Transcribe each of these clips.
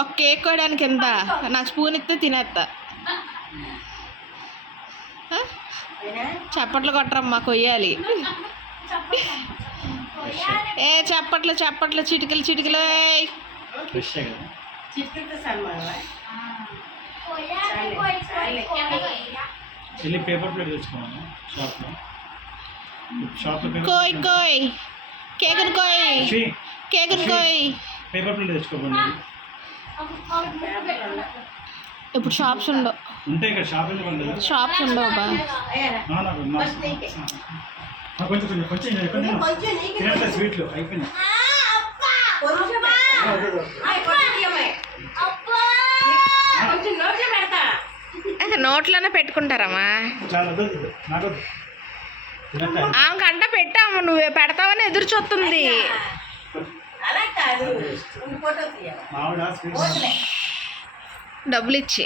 ఒక కేక్ కోయడానికి ఎంత? నాకు స్పూన్ ఇస్తే తినేస్తా? చప్పట్లు కొట్టరమ్మా కొయ్యాలి. ఏ చప్పట్లు చప్పట్లు చిటికలు చిటికలు చెల్లి పేపర్ ప్లేట్ షాప్లో? షాప్లో కోయ్ కోయ్. కేకుని కోయ్. కేకుని కోయ్. పేపర్ ప్లేట్ తెచ్చుకోకండి ఇప్పుడు షాప్స్ ఉండవు. ఉంటే ఇక్కడ షాప్ ఎందుకు ఉండదు? షాప్స్ ఉండవు బా. కొంచెం కొంచెం కొంచెం. కొంచెం. స్వీట్లు అయిపోయినాయి. నోట్లోనే పెట్టుకుంటారమ్మా. చాలా వద్దు నాకు వద్దు. తినట్లే ఆమె కంట పెట్టాము నువ్వే పెడతావని ఎదురు చూస్తుంది. అలా కాదు. రెండు ఫోటో తీయాలి. మావిడ స్వీట్ డబ్బులు ఇచ్చి.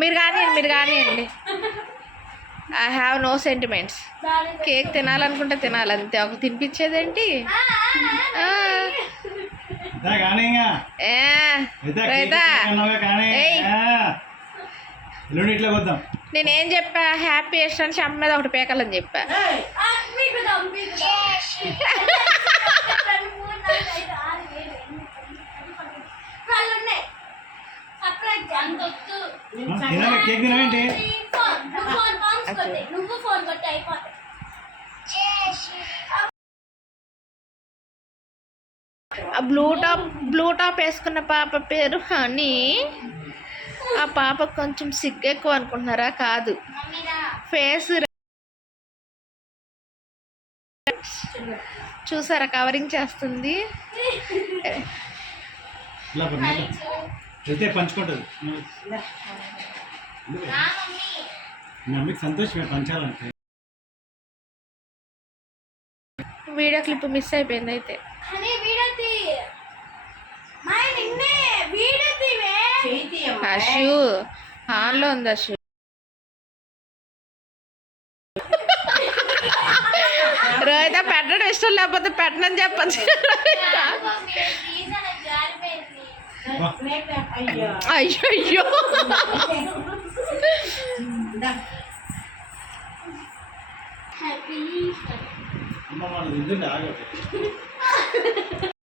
మీరు కానివ్వండి మీరు కానివ్వండి I have no sentiments cake తినాలనుకుంటే తినాలి అంతే. ఒక తినిపించేదేంటి? ఇంకా ఏ, ఎల్లుండి ఇట్లా వద్దాం నేనేం చెప్పా? హ్యాపీ అని చెమ్మ మీద ఒకటి పేకాలని చెప్పా. కేక్ తినవేంటి నువ్వు ఫోన్ కొట్టి అయిపోతాయి ఆ బ్లూ టాప్ బ్లూ టాప్ వేసుకున్న పాప పేరు హనీ. ఆ పాప కొంచెం సిగ్గు ఎక్కువ అనుకుంటున్నారా? కాదు. ఫేస్ చూసారా? కవరింగ్ చేస్తుంది. పంచుకుంటుంది. మమ్మీకి సంతోషమే పంచాలంటే. వీడియో క్లిప్ మిస్ అయిపోయింది అయితే. అని వీడియో తీ. మా నిన్నే వీడియో తీవే. చెయ్యి తీయమ్మా. అషు ఆన్లో ఉంది అషు రోహిత పెట్టడం ఇష్టం లేకపోతే పెట్టనని చెప్పచ్చు. అయ్యో అయ్యో. హ్యాపీ